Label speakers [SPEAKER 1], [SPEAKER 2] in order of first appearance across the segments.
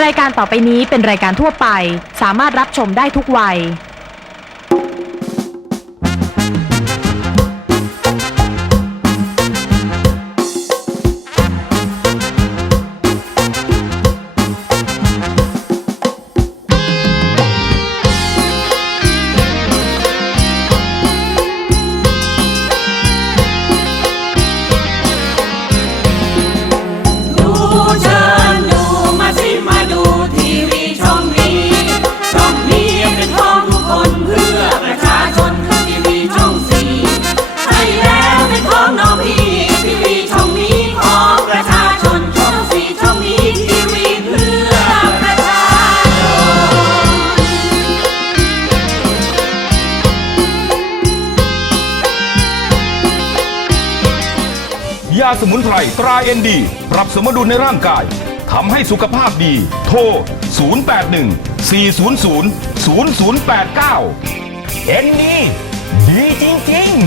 [SPEAKER 1] รายการต่อไปนี้เป็นรายการทั่วไปสามารถรับชมได้ทุกวัย
[SPEAKER 2] ยาสมุนไพรตราเอ็นดีปรับสมดุลในร่างกายทำให้สุขภาพดีโทร 0814000089 เอ็นดีดีจริง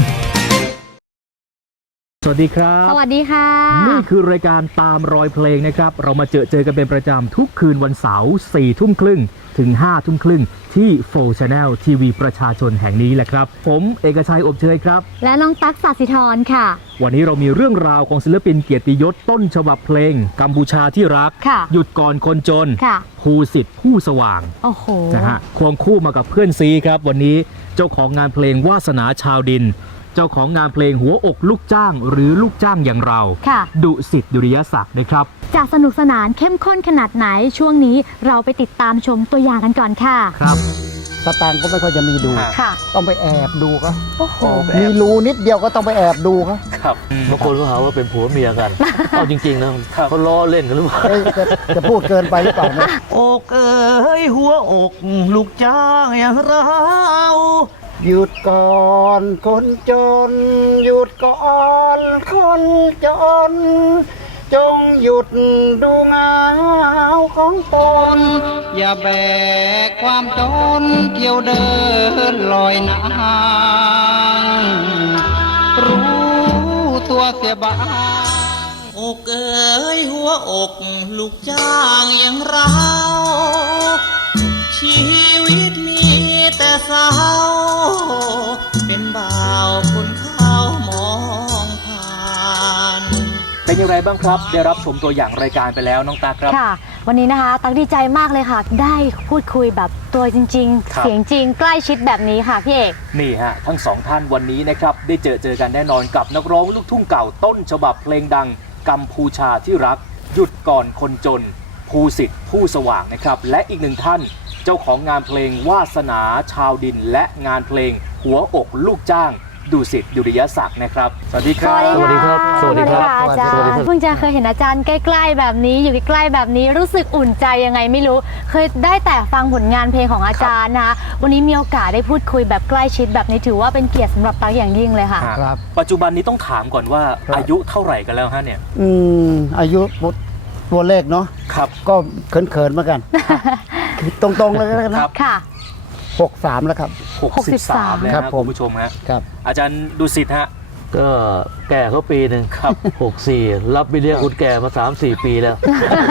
[SPEAKER 2] ๆ
[SPEAKER 3] สวัสดีครับ
[SPEAKER 4] สวัสดีค่ะ
[SPEAKER 3] นี่คือรายการตามรอยเพลงนะครับเรามาเจอกันเป็นประจำทุกคืนวันเสาร์ 4 ทุ่มครึ่งถึง 5 ทุ่มครึ่งที่4 Channel ทีวีประชาชนแห่งนี้แหละครับผมเอกชัยอบเชยครับ
[SPEAKER 4] และน้องตั๊กศศิธรค่ะ
[SPEAKER 3] วันนี้เรามีเรื่องราวของศิลปินเกียรติยศต้นฉบับเพลงกัมพูชาที่รักหยุดก่อนคนจนภูสิทธิ์ผู้สว่าง
[SPEAKER 4] โอ้โห
[SPEAKER 3] นะฮะควงคู่มากับเพื่อนซีครับวันนี้เจ้าของงานเพลงวาสนาชาวดินเจ้าของงานเพลงหัวอกลูกจ้างหรือลูกจ้างอย่างเราดุสิตดุริยศักดิ์นะครับ
[SPEAKER 4] จะสนุกสนานเข้มข้นขนาดไหนช่วงนี้เราไปติดตามชมตัวอย่างกันก่อนค่ะ
[SPEAKER 3] ครับ
[SPEAKER 5] สตางค์ก็ไม่ค่อยจะมีดูต้องไปแอบดูครับ
[SPEAKER 4] โอ้โห
[SPEAKER 5] มีรูนิดเดียวก็ต้องไปแอบดู
[SPEAKER 6] ครับบางคนก็หาว่าเป็นผัวเมียกันเอาจริงๆนะเขาล้อเล่นกันหรือเปล่า
[SPEAKER 5] จะพูดเกินไปหรือเปล่านะ
[SPEAKER 6] อกเอ๋ยหัวอกลูกจ้างอย่างเรา
[SPEAKER 5] หยุดก่อนคนจนหยุดก่อนคนจนจงหยุดดูเงาของตนอย่าแบกความจนเที่ยวเดินลอยน้ำรู้ตัวเสียบ้าง
[SPEAKER 7] อกเอ๋ยหัวอกลูกจ้างอย่างเราชีวิตมีแต่เศร้าเป็นบ่าวคนเข้ามองผ่าน
[SPEAKER 3] เป็นอย่างไรบ้างครับได้รับชมตัวอย่างรายการไปแล้วน้องตาครับ
[SPEAKER 4] ค่ะวันนี้นะคะตั๊กดีใจมากเลยค่ะได้พูดคุยแบบตัวจริงๆเสียงจริงใกล้ชิดแบบนี้ค่ะพี่เอก
[SPEAKER 3] นี่ฮะทั้งสองท่านวันนี้นะครับได้เจอกันแน่นอนกับนักร้องลูกทุ่งเก่าต้นฉบับเพลงดังกัมพูชาที่รักหยุดก่อนคนจนภูสิทธิ์ผู้สว่างนะครับและอีกหนึ่งท่านเจ้าของงานเพลงวาสนาชาวดินและงานเพลงหัวอกลูกจ้างดุสิตดุริยศักดิ์นะครับสวัสดีครับ
[SPEAKER 4] สวัสดีครับสวัสดีครับอาจารย์เพิ่งจะเคยเห็นอาจารย์ใกล้ๆแบบนี้อยู่ใกล้ๆแบบนี้รู้สึกอุ่นใจยังไงไม่รู้เคยได้แต่ฟังผลงานเพลงของอาจารย์นะคะวันนี้มีโอกาสได้พูดคุยแบบใกล้ชิดแบบนี้ถือว่าเป็นเกียรติสำหรับตั๊กอย่างยิ่งเลยค่ะ
[SPEAKER 3] ครับปัจจุบันนี้ต้องถามก่อนว่าอายุเท่าไหร่กันแล้วฮะเนี่ย
[SPEAKER 5] อายุตัวเลขเนาะ
[SPEAKER 3] ครับ
[SPEAKER 5] ก็เขินๆเหมือนกันตรงๆเลยนะครับ
[SPEAKER 4] ค่ะ
[SPEAKER 5] 63แล้วครับ
[SPEAKER 3] 63แล้วครับคุณผู้ชมฮะ
[SPEAKER 5] ครับ
[SPEAKER 3] อาจารย์ดุสิตฮะ
[SPEAKER 6] ก็แก่เขาปีหนึ่งครับ64รับไปเรียกคุณแก่มา 3-4 ปีแล้ว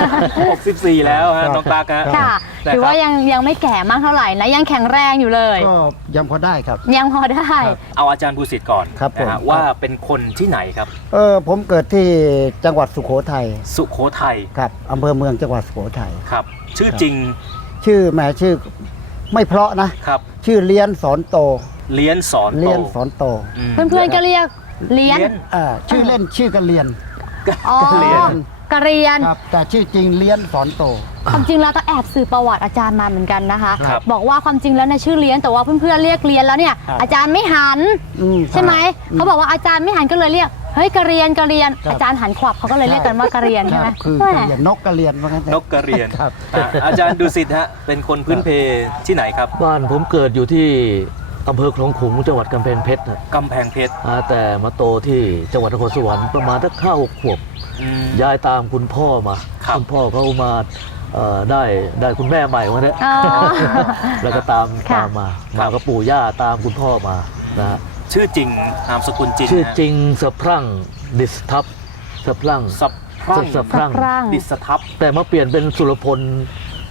[SPEAKER 3] 64แล้วฮะน้องตากฮะ
[SPEAKER 4] ค่ะถือว่ายังไม่แก่มากเท่าไหร่นะยังแข็งแรงอยู่เลย
[SPEAKER 5] ก็ยังพอได้ครับ
[SPEAKER 4] ยังพอได้
[SPEAKER 3] เอาอาจารย์ดุสิตก่อนนะฮะว่าเป็นคนที่ไหนครับ
[SPEAKER 5] ผมเกิดที่จังหวัดสุโขทัยครับอำเภอเมืองจังหวัดสุโขทัย
[SPEAKER 3] ครับชื่อจริง
[SPEAKER 5] ชื่อไม่เพราะนะครับชื่อเลี้ยนสอนโต
[SPEAKER 3] เลี้ยนสอนโต
[SPEAKER 4] เพื่อนๆก็เรียกเลี้ยน
[SPEAKER 5] ชื่อเล่นชื่อกะเรียน
[SPEAKER 4] กะเรียน
[SPEAKER 5] ครับแต่ชื่อจริงเลี้ยนสอนโต
[SPEAKER 4] ความจริงแล้วต้องแอบสืบประวัติอาจารย์มาเหมือนกันนะคะบอกว่าความจริงแล้วในชื่อเลี้ยนแต่ว่าเพื่อนๆเรียกเลี้ยนแล้วเนี่ยอาจารย์ไม่หันใช่ไหมเขาบอกว่าอาจารย์ไม่หันก็เลยเรียกเฮ้ยกะเรียนอาจารย์หันขวับเขาก็เลยเรียกกันว่ากะเรียนใช่ไหม
[SPEAKER 5] คือกะเรียนนกกะเรียนว่างั้น
[SPEAKER 3] นกกะเรียนอาจารย์ดุสิตฮะเป็นคนพื้นเพที่ไหนครับ
[SPEAKER 6] บ้านผมเกิดอยู่ที่อำเภอคลองขลุงจังหวัดกำแพงเพชร
[SPEAKER 3] กำแพงเพชร
[SPEAKER 6] แต่มาโตที่จังหวัดนครสวรรค์ประมาณสัก5-6 ขวบย้ายตามคุณพ่อมาคุณพ่อเขามาได้คุณแม่ใหม่มาเนี่ยแล้วก็ตามมากับปู่ย่าตามคุณพ่อมานะฮะ
[SPEAKER 3] ชื่อจริงนามสกุลจริง
[SPEAKER 6] ชื่อจริงสะพรั่งดิสทับสะพรั่งดิสทับแต่มาเปลี่ยนเป็นสุรพล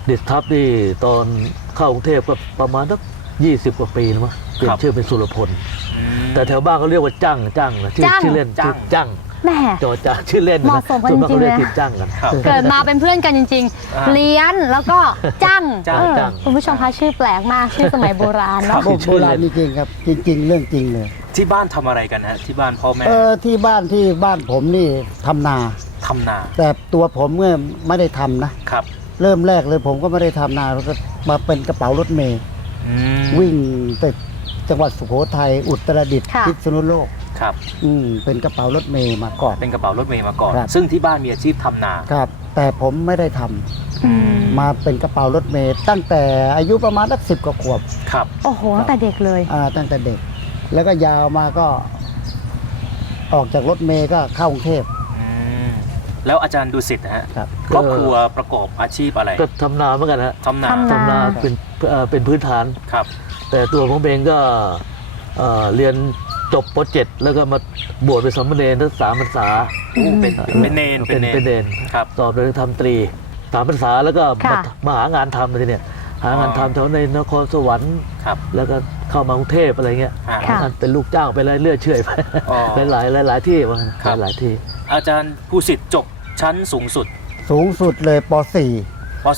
[SPEAKER 6] ดิสทับนี่ตอนเข้ากรุงเทพก็ประมาณสัก20 กว่าปีแล้วมั้งเปลี่ยนชื่อเป็นสุรพล แต่แถวบ้านเขาเรียกว่าจังนะชื่อเล่นชื่อจัง
[SPEAKER 4] แหม่
[SPEAKER 6] จอจางชื่อเล่น
[SPEAKER 4] เหมาะสมกันจริงๆ
[SPEAKER 6] ส่วนมากเขาเรียก
[SPEAKER 4] เลย
[SPEAKER 6] ติดจังกัน
[SPEAKER 4] เกิดมาเป็นเพื่อนกันจริงๆเลี้ยนแล้วก็จัง
[SPEAKER 6] จัง
[SPEAKER 4] คุณผู้ชมคะชื่อแปลกมากชื่อสมัยโบราณเนาะ
[SPEAKER 5] โบราณจริงๆครับจริงๆ เรื่องจริงเลย
[SPEAKER 3] ที่บ้านทำอะไรกันฮะที่บ้านพ่อแม่
[SPEAKER 5] ที่บ้านผมนี่ทำนา
[SPEAKER 3] ทำนา
[SPEAKER 5] แต่ตัวผมเนี่ยไม่ได้ทำนะ
[SPEAKER 3] ครับ
[SPEAKER 5] เริ่มแรกเลยผมก็ไม่ได้ทำนาแล้วก็มาเป็นกระเป๋ารถเมย์
[SPEAKER 3] อืม
[SPEAKER 5] วิ่งไปจังหวัดสุโขทัยอุตรดิตถ์
[SPEAKER 4] ค่ะ
[SPEAKER 5] พิษณุโลก
[SPEAKER 3] ครับ
[SPEAKER 5] เป็นกระเป๋ารถเมย์มาก่อน
[SPEAKER 3] เป็นกระเป๋ารถเมย์มาก่อน
[SPEAKER 5] ครับ
[SPEAKER 3] ซึ่งที่บ้านมีอาชีพทำนา
[SPEAKER 5] ครับ แต่ผมไม่ได้ทำ
[SPEAKER 4] อืม
[SPEAKER 5] มาเป็นกระเป๋ารถเมย์ตั้งแต่อายุประมาณสัก10 กว่าขวบ
[SPEAKER 3] ครับ
[SPEAKER 4] โอ้โหตั้งแต่เด็กเลย
[SPEAKER 5] ตั้งแต่เด็ก แล้วก็ยาวมาก็ออกจากรถเมย์ก็เข้ากรุงเทพ
[SPEAKER 3] อืมแล้วอาจารย์ดุสิตนะฮะ
[SPEAKER 5] ครับ
[SPEAKER 3] ครอบครัวประกอบอาชีพอะไร
[SPEAKER 6] ก็ทำนาเหมือนกันฮะ
[SPEAKER 3] ทำนา
[SPEAKER 4] ทำ
[SPEAKER 6] ทำนาเป็นพื้นฐาน
[SPEAKER 3] ครับ
[SPEAKER 6] แต่ตัวผมเองก็เรียนจบป .7 แล้วก็มาบวชเป็นสามเณรทั้ง3 พรรษา
[SPEAKER 3] เป็นเนน
[SPEAKER 6] เป็นเนร
[SPEAKER 3] ครับ
[SPEAKER 6] สอบโดยทำตรี3 พรรษาแล้วก็
[SPEAKER 4] ค่ะ
[SPEAKER 6] มาหางานทำเลยทีเนี่ยหางานทำแถวในนครสวรรค์
[SPEAKER 3] ครับ
[SPEAKER 6] แล้วก็เข้ามากรุงเทพอะไรเงี้ย
[SPEAKER 3] ค่ะ
[SPEAKER 6] หางานเป็นลูกจ้างไปเรื่อยๆเชื่อยไป
[SPEAKER 3] อ๋อ
[SPEAKER 6] หลายที่ว่า
[SPEAKER 3] ครับ
[SPEAKER 6] หลายที่
[SPEAKER 3] อาจารย์ภูสิทธิ์จบชั้นสูงสุด
[SPEAKER 5] สูงสุดเลยป .4
[SPEAKER 3] ป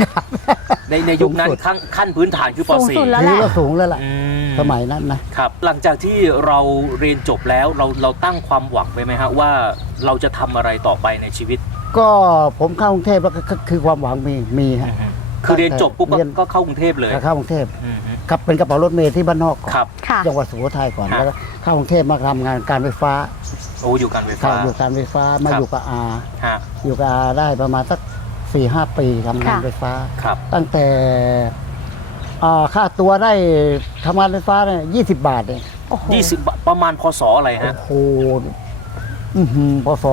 [SPEAKER 3] .4 ในยุคนั้น
[SPEAKER 5] สูงสุด
[SPEAKER 3] ขั้นพื้นฐานคือป
[SPEAKER 4] สูงสุด
[SPEAKER 3] .4
[SPEAKER 4] แล้ว
[SPEAKER 5] ถือว่าสูงแล้วล่ะ
[SPEAKER 3] อืม
[SPEAKER 5] สมัยนั้นนะ
[SPEAKER 3] ครับ หลังจากที่เราเรียนจบแล้วเราตั้งความหวังไว้ไหมฮะว่าเราจะทำอะไรต่อไปในชีวิต
[SPEAKER 5] ก็ผมเข้ากรุงเทพแล้วก็คือความหวังมีฮะ
[SPEAKER 3] คือเรียนจบปุ๊บ
[SPEAKER 5] เรียน
[SPEAKER 3] ก็เข้ากรุงเทพเลย
[SPEAKER 5] เข้ากรุงเทพ
[SPEAKER 3] อืม
[SPEAKER 5] ขับเป็นกระเป๋ารถเมล์ที่บ้านนอกก่อน
[SPEAKER 3] ครับ
[SPEAKER 4] ค่ะ
[SPEAKER 5] จังหวัดสุโขทัยก่อน
[SPEAKER 3] ครับ
[SPEAKER 5] แล้วก็เข้ากรุงเทพมาทำงานการไฟฟ้า
[SPEAKER 3] โอ้อยู่การไฟ
[SPEAKER 5] เข้า
[SPEAKER 3] ฟ้า
[SPEAKER 5] อยู่การไฟฟ้ามา
[SPEAKER 3] ครับ
[SPEAKER 5] อยู่กับอา
[SPEAKER 3] ฮะ
[SPEAKER 5] อยู่กับอาได้ประมาณสัก 4-5 ปีทำงาน
[SPEAKER 4] ค่ะ
[SPEAKER 5] ไฟฟ้า
[SPEAKER 3] ครับ
[SPEAKER 5] ตั้งแต่ค่าตัวได้ทำงานไฟฟ้าเนี่ย20 บาทเอง
[SPEAKER 4] โอ้โห
[SPEAKER 3] 20 บาทประมาณพศอะไรฮะ
[SPEAKER 5] โอ้โหพศ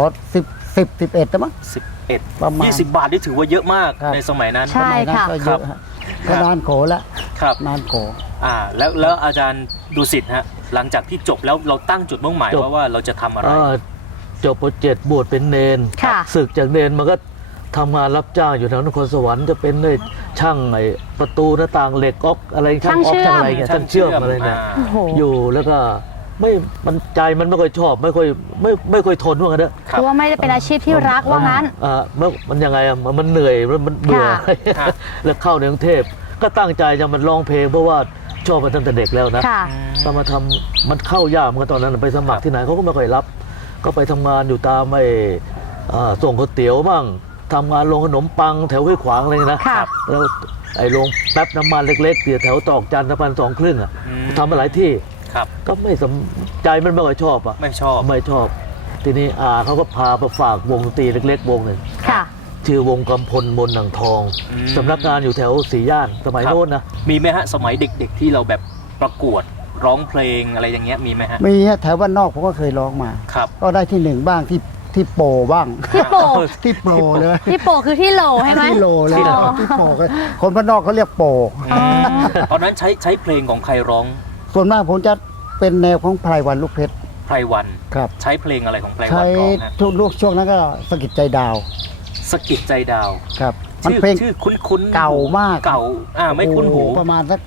[SPEAKER 5] 11นะมั้ง
[SPEAKER 3] 11
[SPEAKER 5] ประมาณ
[SPEAKER 3] 20 บาทนี่ถือว่าเยอะมาก
[SPEAKER 5] ครับ
[SPEAKER 3] ในสมัยนั้น
[SPEAKER 4] ใช่
[SPEAKER 5] สมัยนั้น
[SPEAKER 4] ค่ะ
[SPEAKER 5] ก็เยอะฮะก็นานโขแล้ว
[SPEAKER 3] ครับ
[SPEAKER 5] นานโข
[SPEAKER 3] แล้วอาจารย์ดุสิตฮะหลังจากที่จบแล้วเราตั้งจุดมุ่งหมาย
[SPEAKER 6] จบ
[SPEAKER 3] ว่าเราจะทำอะไร
[SPEAKER 6] จบป .7 บวชเป็นเนน
[SPEAKER 4] ค่ะ
[SPEAKER 6] ศึกจากเนนมันก็ทำงานรับจ้างอยู่แถวนครสวรรค์จะเป็นเลยช่างไอ้ประตูหน้าต่างเหล็กออกอะไรช่างออกช่างอะไรเงี้ยช่างเชื่อมอะไรเนี่ย
[SPEAKER 4] โอ้โห
[SPEAKER 6] อยู่แล้วก็มันใจมันไม่ค่อยชอบไม่ค่อยทนว่างั้นเถอะ
[SPEAKER 3] ครั
[SPEAKER 4] คื
[SPEAKER 3] บ
[SPEAKER 4] อว่าไม่ได้เป็นอาชีพที่รักว่างั้น
[SPEAKER 6] มันยังไงอะมันเหนื่อยมันเบื่อ
[SPEAKER 3] ค่ะ
[SPEAKER 6] แล้วเข้าในกรุงเทพก็ตั้งใจจะมันร้องเพลงเพราะว่าชอบมาตั้งแต่เด็กแล้วนะ
[SPEAKER 4] ค่ะ
[SPEAKER 6] ก็มาทำมันเข้ายากเหมือนกันตอนนั้นไปสมัครที่ไหนเขาก็ไม่ค่อยรับ ก็ไปทำงานอยู่ตามส่งก๋วยเตี๋ยวบ้างทำงานโรงขนมปังแถวห้วยขวางอะไรนะ
[SPEAKER 4] ค่ะ
[SPEAKER 6] แล้วไอ้โรงแป๊บน้ำมันเล็กๆเดี๋ยวแถวตอกจันทร์1,200 ครึ่งอ่ะ
[SPEAKER 3] อืม
[SPEAKER 6] ทำมาหลายที่
[SPEAKER 3] ครับ
[SPEAKER 6] ก็ไม่สนใจมันไม่ค่อยชอบอ่ะ
[SPEAKER 3] ไม่ชอบ
[SPEAKER 6] ไม่ชอบ ทีนี้เขาก็พาไปฝากวงดนตรีเล็กๆวงหนึ่ง
[SPEAKER 4] ค่ะ
[SPEAKER 6] ชื่อวงกำพลมนหนังทองสำนักงานอยู่แถวสีย่านสมัย
[SPEAKER 3] ครับ
[SPEAKER 6] โน้นนะ
[SPEAKER 3] มีไหมฮะสมัยเด็กๆที่เราแบบประกวดร้องเพลงอะไรอย่างเงี้ยมีไหมฮะ
[SPEAKER 5] มีฮะแถวบ้านนอกผมก็เคยร้องมา
[SPEAKER 3] ครับ
[SPEAKER 5] ก็ได้ที่ 1 บ้างที่โปรบ้าง
[SPEAKER 4] ที่โปะ
[SPEAKER 5] ที่โปรเลย
[SPEAKER 4] ที่โปะคือที่โหลใช่ไหม
[SPEAKER 5] ที่โลเลย
[SPEAKER 3] ที่โล
[SPEAKER 5] ที่โปรก็คนบ้านนอกเขาเรียกโปร
[SPEAKER 3] ตอนนั้นใช้เพลงของใครร้อง
[SPEAKER 5] ส่วนมากผมจะเป็นแนวของไพรวันลูกเพชร
[SPEAKER 3] ไพรวัน
[SPEAKER 5] ครับ
[SPEAKER 3] ใช้เพลงอะไรของไพรวั
[SPEAKER 5] ใช้
[SPEAKER 3] นร้องฮะ
[SPEAKER 5] ทุกลูกช่วงนั้นก็สะกิดใจดาว
[SPEAKER 3] สะกิดใจดาว
[SPEAKER 5] ครับมันเพลง
[SPEAKER 3] ชื่อคุ้นๆ
[SPEAKER 5] เก่ามาก
[SPEAKER 3] เก่าไม่คุ้นหู
[SPEAKER 5] โอ้โประมาณสัก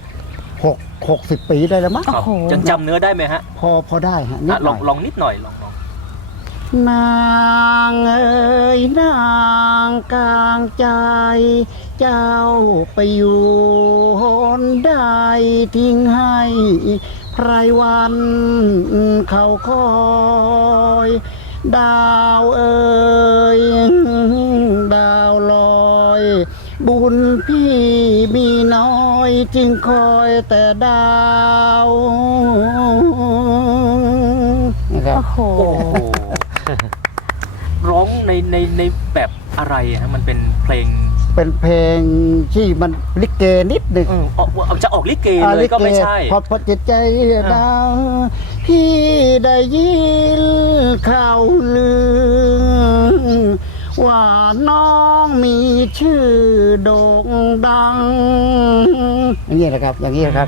[SPEAKER 5] 60 ปีได้แล้วมั้ง
[SPEAKER 3] ครับ
[SPEAKER 4] โอ้โห
[SPEAKER 3] จำเนื้อได้ไหมฮะ
[SPEAKER 5] พอได้ฮะนิดห
[SPEAKER 3] ล
[SPEAKER 5] น่
[SPEAKER 3] อ
[SPEAKER 5] อง ย
[SPEAKER 3] ลองนิดหน่อยลอง
[SPEAKER 5] นางเอ๋ยนางกลางใจ เจ้าไปอยู่หนใดทิ้งให้ไพรวันเขาคอย ดาวเอ๋ยดาวลอย บุญพี่มีน้อยจึงคอยแต่ดาวนะครับ
[SPEAKER 4] โอ้โห
[SPEAKER 3] โอ้โหร้องในแบบอะไรฮะมันเป็นเพลง
[SPEAKER 5] เป็นเพลงที่มันลิเกนิดหนึ่ง
[SPEAKER 3] จะออกลิเกเลยก็ไม่ใช่
[SPEAKER 5] พอจิตใจดาวพี่ได้ยินข่าวลือ ว่าน้องมีชื่อโด่งดัง อย่างนี้นะครับ อย่างนี้นะครับ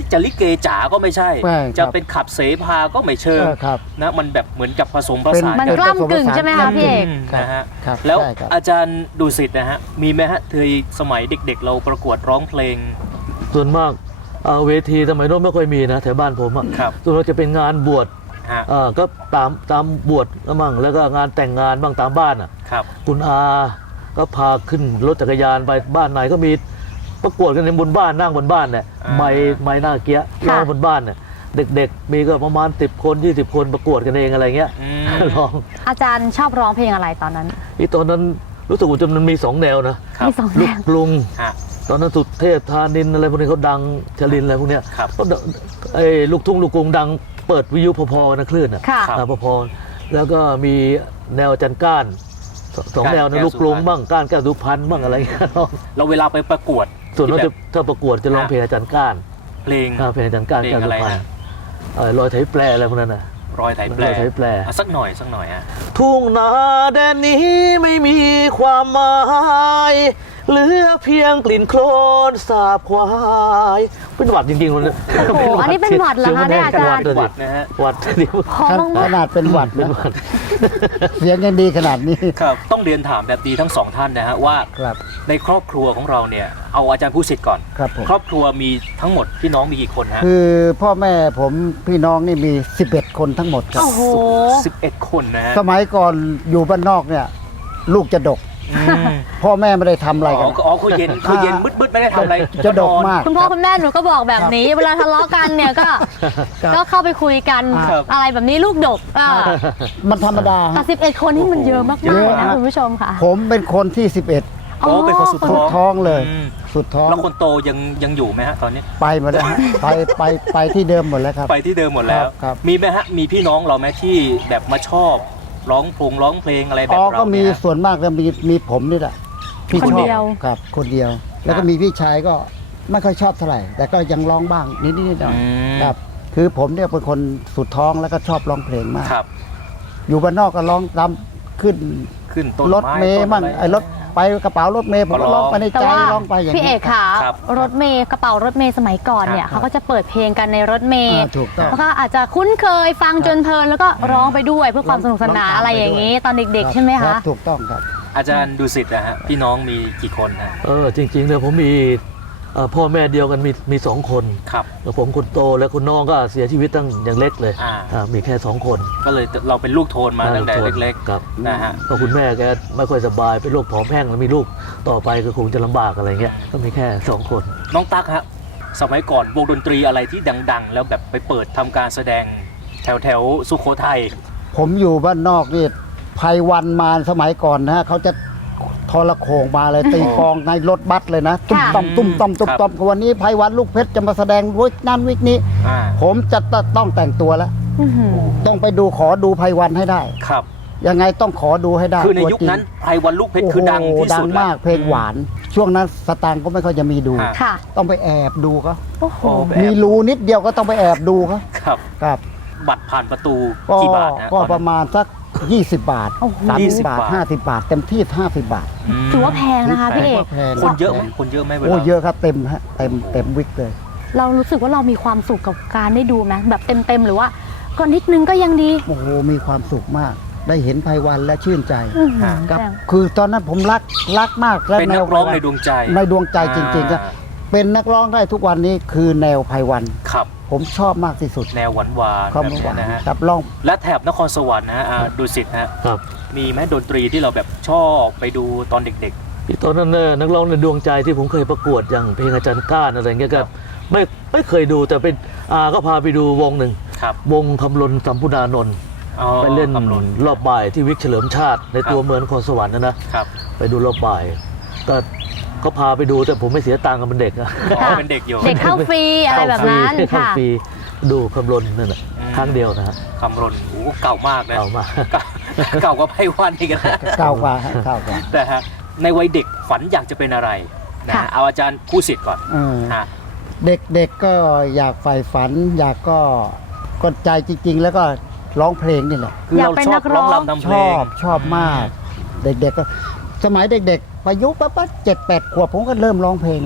[SPEAKER 3] จะลิเกจ๋าก็ไม่ใช่
[SPEAKER 5] ใช่ครับ
[SPEAKER 3] จะเป็นขับเสพาก็ไม่เชิง
[SPEAKER 5] ครับ
[SPEAKER 3] นะมันแบบเหมือนกับผสมผสาน
[SPEAKER 4] มัน
[SPEAKER 3] กัน
[SPEAKER 4] กล้ำกึ่งใช่ไหมคะพี่เอก
[SPEAKER 3] นะฮะ
[SPEAKER 5] ครับ
[SPEAKER 3] แล้ว
[SPEAKER 5] ใช่ครับ
[SPEAKER 3] อาจารย์ดุสิตนะฮะมีไหมฮะเคยสมัยเด็กๆ เราประกวดร้องเพลง
[SPEAKER 6] ส่วนมากเวทีสมัยโน้นไม่ค่อยมีนะแถวบ้านผมอ่ะ
[SPEAKER 3] ครับ
[SPEAKER 6] ส่วนมากจะเป็นงานบวช
[SPEAKER 3] ฮะ
[SPEAKER 6] ก็ตามบวชก็มั่งแล้วก็งานแต่งงานบ้างตามบ้านอ่ะ
[SPEAKER 3] ครับ
[SPEAKER 6] คุณอาก็พาขึ้นรถจักรยานไปบ้านไหนก็มีประกวดกันในบนบ้านนั่งบนบ้านเนี่ย
[SPEAKER 3] อ่า
[SPEAKER 6] ไม่หน้าเกี้ยร้องบนบ้านเนี่ยเด็กๆ มีก็ประมาณ10 คน20 คนประกวดกันเองอะไรเงี้ย
[SPEAKER 3] อืม
[SPEAKER 6] ร้อง
[SPEAKER 4] อาจารย์ชอบร้องเพลงอะไรตอนนั้น
[SPEAKER 6] นี่ตอนนั้นรู้สึกว่าจะมันมี2 แนวนะครับ
[SPEAKER 4] มีสองแน
[SPEAKER 6] ลูก
[SPEAKER 4] ว
[SPEAKER 6] กรุง
[SPEAKER 3] ฮะ
[SPEAKER 6] ตอนนั้นสุเทพธานินทร์อะไรพวกนี้เขาดังชลินอะไรพวกเนี้ย
[SPEAKER 3] ครับ
[SPEAKER 6] ก็ไอ้ลูกทุ่งลูกกรุงดังเปิดวิทยุพอๆนะคลื่นอ่ะ
[SPEAKER 4] ค่ะ
[SPEAKER 6] พอๆแล้วก็มีแนวจันก้านสองแนว
[SPEAKER 3] ก้าน
[SPEAKER 6] นะ
[SPEAKER 3] แก้ว
[SPEAKER 6] ลูกกรุง
[SPEAKER 3] สุพรรณ
[SPEAKER 6] บ้างก้านแก้วสุพรรณบ้างอะไรเงี้ย
[SPEAKER 3] เราเวลาไปประกวด
[SPEAKER 6] ส่วนมาก
[SPEAKER 3] ที่
[SPEAKER 6] จะ
[SPEAKER 3] แบบ
[SPEAKER 6] ถ้าประกวดจะร้องเพลงอาจารย์ก้าน
[SPEAKER 3] เพลง
[SPEAKER 6] เพลงอาจารย์ก้าน
[SPEAKER 3] เพลง
[SPEAKER 6] แก้วสุพรรณ
[SPEAKER 3] อะไรฮะ
[SPEAKER 6] รอยไถแปลอะไรพวกนั้นน่ะ
[SPEAKER 3] รอยไถแปล
[SPEAKER 6] รอยไถแปล
[SPEAKER 3] อ่ะสักหน่อยฮะ
[SPEAKER 6] ทุ่งนาแดนนี้ไม่มีความหมายเหลือเพียงกลิ่นโคลนสาบควายเป็นหวัดจริงๆเลย
[SPEAKER 4] โอ้โหอันนี้เป็นหวัดเหรอคะเนี่ยอาจารย์
[SPEAKER 3] หวัดนะฮะ
[SPEAKER 6] หวัดเดียว
[SPEAKER 4] พอ
[SPEAKER 5] ข
[SPEAKER 4] มาก
[SPEAKER 5] นาดเป็นหวัด
[SPEAKER 6] เป็น
[SPEAKER 5] นะ
[SPEAKER 6] หวัด
[SPEAKER 5] เสียงยังดีขนาดนี้
[SPEAKER 3] ครับต้องเรียนถามแบบดีทั้งสองท่านนะฮะว่า
[SPEAKER 5] ครับ
[SPEAKER 3] ในครอบครัวของเราเนี่ยเอาอาจารย์ผู้สิทธิ์ก่อน
[SPEAKER 5] ครับผม
[SPEAKER 3] ครอบครัวมีทั้งหมดพี่น้องมีกี่คนฮะ
[SPEAKER 5] คือพ่อแม่ผมพี่น้องนี่มี 11 คนทั้งหมดครับ
[SPEAKER 4] โอ้โห
[SPEAKER 3] 11 คนนะฮะ
[SPEAKER 5] สมัยก่อนอยู่บ้านนอกเนี่ย ลูกจะดก
[SPEAKER 3] อืม
[SPEAKER 5] พ่อแม่ไม่ได้ทำอะไรกัน
[SPEAKER 3] อ๋อคือเย็นมืดๆไม่ได้ทำอะไร
[SPEAKER 5] จะดกมาก
[SPEAKER 4] คุณพ่อ
[SPEAKER 5] รับ
[SPEAKER 4] คุณแม่หนูก็บอกแบบนี้ เวลาทะเลาะกันเนี่ยก็
[SPEAKER 5] ครับ
[SPEAKER 4] ก็เข้าไปคุยกัน
[SPEAKER 3] ครับ
[SPEAKER 4] อะไรแบบนี้ลูกดก
[SPEAKER 5] มันธรรมดา
[SPEAKER 4] แต่
[SPEAKER 5] ฮะ
[SPEAKER 4] 11 คนนี่มันเยอะมาก
[SPEAKER 5] เยอะ
[SPEAKER 4] ๆนะ
[SPEAKER 5] ฮะ
[SPEAKER 4] คุณผู้ชมค่ะ
[SPEAKER 5] ผมเป็นคนที่
[SPEAKER 3] โอ้เป็นคนสุด
[SPEAKER 5] 11
[SPEAKER 3] ท้
[SPEAKER 5] สุ
[SPEAKER 3] อ
[SPEAKER 5] ด
[SPEAKER 3] ง
[SPEAKER 5] ท้องเลย
[SPEAKER 3] อืม
[SPEAKER 5] สุดท้อง
[SPEAKER 3] แล้วคนโตยังอยู่ไหมฮะตอนนี้
[SPEAKER 5] ไปหมดแล้วฮะไปที่เดิมหมดแล้วครับ
[SPEAKER 3] ไปที่เดิมหมดแล้ว
[SPEAKER 5] ครับ
[SPEAKER 3] มีไหมฮะมีพี่น้องเราไหมที่แบบมาชอบร้องเพลงอะไรแบบ
[SPEAKER 5] อ๋อ
[SPEAKER 3] เรา
[SPEAKER 5] ก็มี
[SPEAKER 3] เนี่ยฮะ
[SPEAKER 5] ส่วนมากจะมีผมนี่แหละที่
[SPEAKER 4] คน
[SPEAKER 5] ชอบ
[SPEAKER 4] เดียว
[SPEAKER 5] ครับคนเดียว แล้วก็
[SPEAKER 3] ครับ
[SPEAKER 5] มีพี่ชายก็ไม่ค่อยชอบเท่าไหร่ แต่ก็ยังร้องบ้างนิดหน่อย
[SPEAKER 3] อืม
[SPEAKER 5] ครับ คือผมเนี่ยเป็นคนสุดท้องแล้วก็ชอบร้องเพลงมาก
[SPEAKER 3] ครับ
[SPEAKER 5] อยู่บ้านนอกก็ร้องตามขึ้น
[SPEAKER 3] ขึ้นต้น
[SPEAKER 5] รถเมย์
[SPEAKER 3] ต้น
[SPEAKER 5] มั่ง
[SPEAKER 3] ะ
[SPEAKER 5] ไอ้รถไปกระเป๋ารถเมย์ผมก็ร้องไปใน
[SPEAKER 4] แต่
[SPEAKER 5] ใจ
[SPEAKER 4] ว่า
[SPEAKER 5] ร้องไปอย่าง
[SPEAKER 4] พี่เอกค่ะ
[SPEAKER 3] ครับ
[SPEAKER 4] รถเมย์กระเป๋ารถเมย์สมัยก่อนเนี่ย
[SPEAKER 5] ครับ
[SPEAKER 4] เขาก็จะเปิดเพลงกันในรถเมย์
[SPEAKER 5] ถูกต้อง
[SPEAKER 4] แล้วก็อาจจะคุ้นเคยฟังจนเพลินแล้วก็ร้องไปด้วยเพื่อความสนุกสนานอะไรอย่างนี้ตอนเด็กๆใช่ไหม
[SPEAKER 5] รั
[SPEAKER 4] คะ
[SPEAKER 5] บถูกต้องครับ
[SPEAKER 3] อาจารย์ดุสิตนะฮะพี่น้องมีกี่คนฮะ
[SPEAKER 6] จริงๆเนี่ยผมมีพ่อแม่เดียวกันมี2 คน
[SPEAKER 3] ครับ
[SPEAKER 6] แล้วผมคนโตและคนน้องก็เสียชีวิตตั้งอย่างเล็กเลย มีแค่2 คน
[SPEAKER 3] ก็เลยเราเป็นลูกโทนมาตั้งแต่เล็ก
[SPEAKER 6] ครับ
[SPEAKER 3] ๆนะฮะ
[SPEAKER 6] ก็คุณแม่แกไม่ค่อยสบายเป็นโรคผอมแห้งแล้วมีลูกต่อไปก็คงจะลำบากอะไรเงี้ยก็มีแค่2 คน
[SPEAKER 3] น้องตั๊กฮะสมัยก่อนวงดนตรีอะไรที่ดัง ๆ แล้วแบบไปเปิดทำการแสดงแถวสุโขทัย
[SPEAKER 5] ผมอยู่บ้านนอกนี่ไพวันมาสมัยก่อนนะฮะเขาจะทรโขงมาเลยตีกลองในรถบัสเลยนะ ตุ้ม
[SPEAKER 4] ค่ะ
[SPEAKER 5] ต้อมตุ้มต้อมตุ้มต้อมวันนี้ไพวันลูกเพชรจะมาแสดงวิกนั้นวิกนี้
[SPEAKER 3] อ่า
[SPEAKER 5] ผมจะต้องแต่งตัวแล้ว
[SPEAKER 4] อื้อหือ
[SPEAKER 5] ต้องไปดูขอดูไพวันให้ได้
[SPEAKER 3] ครับ
[SPEAKER 5] ยังไงต้องขอดูให้ได้
[SPEAKER 3] คือใน
[SPEAKER 5] ตัว
[SPEAKER 3] ยุค
[SPEAKER 5] จริง
[SPEAKER 3] นั้นไพวันลูกเพชรคือดัง
[SPEAKER 5] โโห
[SPEAKER 3] ที่
[SPEAKER 5] ดั
[SPEAKER 3] สุ
[SPEAKER 5] ง
[SPEAKER 3] ด
[SPEAKER 5] มากเพลงหวาน ช่วงนั้นสตางค์ก็ไม่ค่อยจะมีดู
[SPEAKER 3] ฮะ
[SPEAKER 4] ค่ะ
[SPEAKER 5] ต้องไปแอบดูเขา
[SPEAKER 4] โอ้โห
[SPEAKER 3] โอ้ไปแอบ
[SPEAKER 5] มีรูนิดเดียวก็ต้องไปแอบดูเขา
[SPEAKER 3] ครับ
[SPEAKER 5] ครับ
[SPEAKER 3] บัตรผ่านประตู
[SPEAKER 5] ก็
[SPEAKER 3] กี่บาทนะ
[SPEAKER 5] ก็
[SPEAKER 3] ตอนนั้น
[SPEAKER 5] ประมาณสัก 20 บาท
[SPEAKER 4] โอ้โห
[SPEAKER 5] 30 บาท
[SPEAKER 3] 20
[SPEAKER 5] 50 บาท เต็มที่50 บาท
[SPEAKER 4] ถือว่าแพงนะคะพี่เอก
[SPEAKER 5] แพง
[SPEAKER 3] คนเยอะไหมคนเยอะไหมเวลา
[SPEAKER 5] โอ้เยอะครับเต็มฮะเต็มวิกเลย
[SPEAKER 4] เรารู้สึกว่าเรามีความสุขกับการได้ดูไหมแบบเต็มๆหรือว่าก็นิดนึงก็ยังดี
[SPEAKER 5] โอ้โหมีความสุขมาก ได้เห็นไพวันและชื่นใจ
[SPEAKER 4] อื้อหือ
[SPEAKER 5] ครับ
[SPEAKER 4] แพง
[SPEAKER 5] คือตอนนั้นผมรักมากและ
[SPEAKER 3] เป็น
[SPEAKER 5] แน
[SPEAKER 3] นั
[SPEAKER 5] ว
[SPEAKER 3] กร้อง
[SPEAKER 5] ไพ
[SPEAKER 3] ใน
[SPEAKER 5] วัน
[SPEAKER 3] ดวงใจ
[SPEAKER 5] ในดวงใจจริงๆครับเป็นนักร้องได้ทุกวันนี้คือแนวไพวัน
[SPEAKER 3] ครับ
[SPEAKER 5] ผมชอบมากที่สุด
[SPEAKER 3] แนวหวานๆ
[SPEAKER 5] ความ
[SPEAKER 3] แบบ
[SPEAKER 5] หวาน
[SPEAKER 3] นี้นะฮะ
[SPEAKER 5] กับร้อง
[SPEAKER 3] และแถบนครสวรรค์นะฮะดุสิตฮะ
[SPEAKER 6] ครับ
[SPEAKER 3] มีไหมดนตรีที่เราแบบชอบไปดูตอนเด็ก
[SPEAKER 6] ที่ตอนนั้นเนี่ยนักร้องในดวงใจที่ผมเคยประกวดอย่างเพลงอาจารย์ก้านอะไรเงี้ยก็ไม่เคยดูแต่เป็นก็พาไปดูวงหนึ่ง
[SPEAKER 3] ๆ ครับ
[SPEAKER 6] วงคำลนสัมพุนานนท์
[SPEAKER 3] อ๋อ
[SPEAKER 6] ไปเล่น
[SPEAKER 3] คำลน
[SPEAKER 6] รอบบ่ายที่วิกเฉลิมชาติในตัว
[SPEAKER 3] ครับ
[SPEAKER 6] เมืองนครสวรรค์นะครับ ไปดูรอบบ่ายก็พาไปดูแต่ผมไม่เสียตังค์กับเป็นเด็กอะ
[SPEAKER 3] อ๋อเป็นเด็กอยู่
[SPEAKER 4] เด็กเข้าฟรีอะไรแบบนั้น
[SPEAKER 6] เข้า
[SPEAKER 4] ค่ะ
[SPEAKER 6] ฟรีดูคำลนนั่นแหละ
[SPEAKER 3] อืม
[SPEAKER 6] ครั้งเดียวนะฮะ
[SPEAKER 3] คำรนโอ้เก่ามากนะ
[SPEAKER 6] เอามา
[SPEAKER 3] เก่ากว่าไพวันอีกนะ
[SPEAKER 5] ก้าวกว่าฮะก้าวกว่า
[SPEAKER 3] แต่ฮะในวัยเด็กฝันอยากจะเป็นอะไรนะ
[SPEAKER 4] ค่ะ
[SPEAKER 3] ฮะเอาอาจารย์ผู้สิทธิ์ก่อน
[SPEAKER 5] เออ
[SPEAKER 3] ฮะ
[SPEAKER 5] เด็กๆก็อยากใฝ่ฝัน อยากก็ใจจริงๆ แล้วก็ร้องเพลงนี่แหละ
[SPEAKER 3] คือ
[SPEAKER 4] อยาก
[SPEAKER 3] เรา
[SPEAKER 4] เป็น
[SPEAKER 3] ชอ
[SPEAKER 4] นั
[SPEAKER 3] บ
[SPEAKER 4] กร้
[SPEAKER 3] ร้
[SPEAKER 4] อ
[SPEAKER 3] อง งรำทำเพ
[SPEAKER 5] ช
[SPEAKER 3] ล
[SPEAKER 5] อง บมาก เด็กๆก็สมัยเด็กๆประยุกต์ปั๊บ7-8 ขวบผมก็เริ่มร้องเพลงแล้ว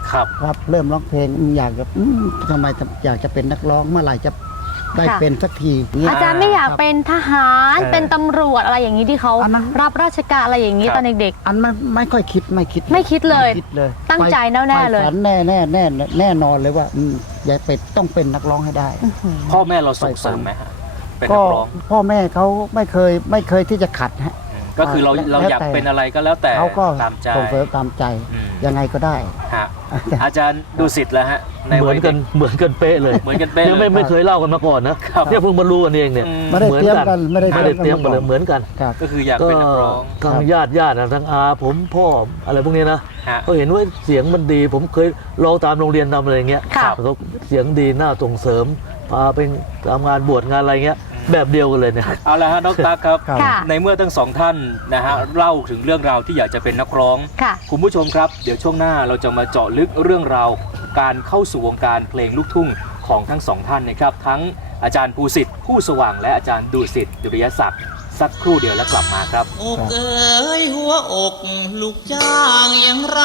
[SPEAKER 3] ครับ
[SPEAKER 5] ครับเริ่มร้องเพลงอยากแบบทำไมอยากจะเป็นนักร้องเมื่อไหร่จะได้
[SPEAKER 4] ค่ะ
[SPEAKER 5] เป็นสักทีเนี่ย
[SPEAKER 4] อาจารย์ไม่อยากเป็นทหาร
[SPEAKER 3] เออ
[SPEAKER 4] เป็นตำรวจอะไรอย่างนี้ที่เขา
[SPEAKER 5] อันนั้น
[SPEAKER 4] รับราชการอะไรอย่างนี้
[SPEAKER 3] ครับ
[SPEAKER 4] ตอนเด็ก
[SPEAKER 5] อันไม่ค่อยคิดไม่คิด
[SPEAKER 4] ไม่คิดเลย
[SPEAKER 5] ไม่คิดเลย
[SPEAKER 4] ตั้งใจแน่ๆเลย
[SPEAKER 5] ไปฝันแน่นอนเลยว่าอยากเป็นต้องเป็นนักร้องให้ได้
[SPEAKER 3] พ่อแม่เราส่งเสริมไหมฮะเป็นนั
[SPEAKER 5] ก็
[SPEAKER 3] กร้อง
[SPEAKER 5] พ่อแม่เขาไม่เคยที่จะขัดฮะ
[SPEAKER 3] ก็คือเรา
[SPEAKER 5] แล้ว
[SPEAKER 3] อยาก
[SPEAKER 5] แต่
[SPEAKER 3] เป็นอะไรก็แล้วแต่
[SPEAKER 5] เขาก็
[SPEAKER 3] ตามใจ
[SPEAKER 5] ส่งเสริมตามใจ
[SPEAKER 3] อืม
[SPEAKER 5] ยังไงก็ได้
[SPEAKER 3] ฮะอาจารย์ดูสิทธิ์แล้วฮะใน
[SPEAKER 6] เหมื
[SPEAKER 3] วั
[SPEAKER 6] อน
[SPEAKER 3] ย
[SPEAKER 6] กั
[SPEAKER 3] เด็
[SPEAKER 6] น
[SPEAKER 3] ก
[SPEAKER 6] เหมือนกันเป๊ะเลย
[SPEAKER 3] เหมือนกันเป๊ะ
[SPEAKER 6] ยัง
[SPEAKER 3] เลย
[SPEAKER 6] ไม่เคยเล่ากันมาก่อนนะครับ เนี่ยเพิ่งมารู้กันเองเนี่ย
[SPEAKER 3] อืม
[SPEAKER 5] ไม่ได้เตรียมกันไม่ได้
[SPEAKER 6] ไม่ได้เตรียมกันเลย
[SPEAKER 5] มาก่อน
[SPEAKER 6] เหมือนกัน
[SPEAKER 5] ครับ
[SPEAKER 3] ก็คืออยาก
[SPEAKER 6] ก็
[SPEAKER 3] เป็นนักร้อง
[SPEAKER 6] ทั้งญาตินะทั้งอาผมพ่ออะไรพวกนี้นะ
[SPEAKER 3] ฮะ
[SPEAKER 6] เขาเห็นว่าเสียงมันดี ผมเคยร้องตามโรงเรียนทำอะไรอย่างเงี้ย
[SPEAKER 4] ค่ะ
[SPEAKER 6] เขาเสียงดีน่าส่งเสริมพาไปทำงานบวชงานอะไรเงี้ย แบบเดียวกันเลยเนี่ย
[SPEAKER 3] เอาละฮะน้องตั๊กครับ
[SPEAKER 5] ครับ
[SPEAKER 4] ค่ะ
[SPEAKER 3] ในเมื่อทั้งสองท่านนะฮะเล่าถึงเรื่องราวที่อยากจะเป็นนักร้อง
[SPEAKER 4] ค่ะ
[SPEAKER 3] คุณผู้ชมครับเดี๋ยวช่วงหน้าเราจะมาเจาะลึกเรื่องราวการเข้าสู่วงการเพลงลูกทุ่งของทั้งสองท่านนะครับ ทั้งอาจารย์ภูสิทธิ์ผู้สว่างและอาจารย์ดุสิตดุริยศักดิ์สักครู่เดียวแล้วกลับมาครับ
[SPEAKER 7] อกเอ๋ยหัวอกลูกจ้างอย่างเรา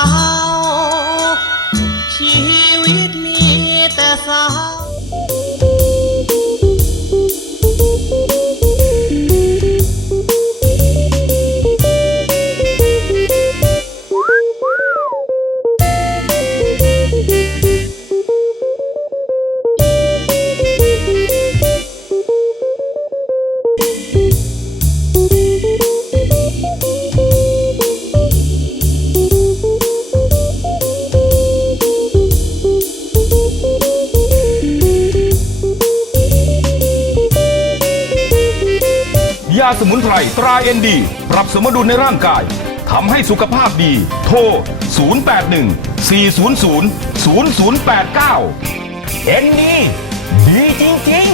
[SPEAKER 7] ชีวิตมีแต่เศร้า
[SPEAKER 2] ยาสมุนไพรตราเอ็นดีปรับสมดุลในร่างกายทำให้สุขภาพดี โทร 081 400 0089 เอ็นดีดีจริง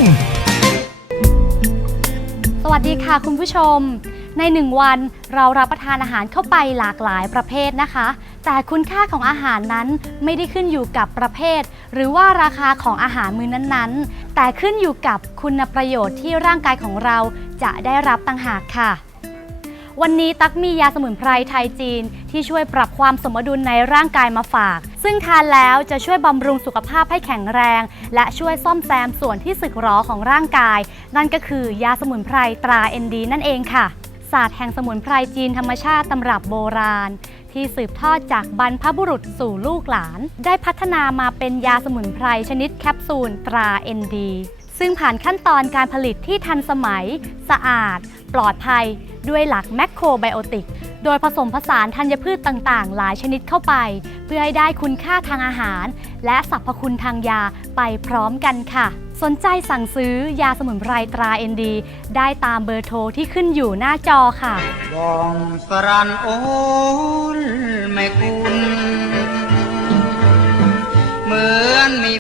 [SPEAKER 2] ๆ
[SPEAKER 4] สวัสดีค่ะคุณผู้ชม ใน1 วันเรารับประทานอาหารเข้าไปหลากหลายประเภทนะคะ แต่คุณค่าของอาหารนั้นไม่ได้ขึ้นอยู่กับประเภท หรือว่าราคาของอาหารมื้อนั้นๆ แต่ขึ้นอยู่กับคุณประโยชน์ที่ร่างกายของเราจะได้รับต่างหากค่ะ วันนี้ตั๊กมียาสมุนไพรไทยจีนที่ช่วยปรับความสมดุลในร่างกายมาฝาก ซึ่งทานแล้วจะช่วยบำรุงสุขภาพให้แข็งแรง และช่วยซ่อมแซมส่วนที่สึกหรอของร่างกาย นั่นก็คือยาสมุนไพรตรา ND นั่นเองค่ะ ศาสตร์แห่งสมุนไพรจีนธรรมชาติตำรับโบราณ ที่สืบทอดจากบรรพบุรุษสู่ลูกหลาน ได้พัฒนามาเป็นยาสมุนไพรชนิดแคปซูลตรา ND ซึ่งผ่านขั้นตอนการผลิตที่ทันสมัย สะอาด ปลอดภัย ด้วยหลักแมคโครไบโอติก โดยผสมผสานธัญพืชต่างๆ หลายชนิดเข้าไป เพื่อให้ได้คุณค่าทางอาหาร และสรรพคุณทางยาไปพร้อมกันค่ะ สนใจสั่งซื้อยาสมุนไพรตรา ND ได้ตามเบอร์โทรที่ขึ้นอยู่หน้าจอค่ะ
[SPEAKER 7] บองสรันโอ้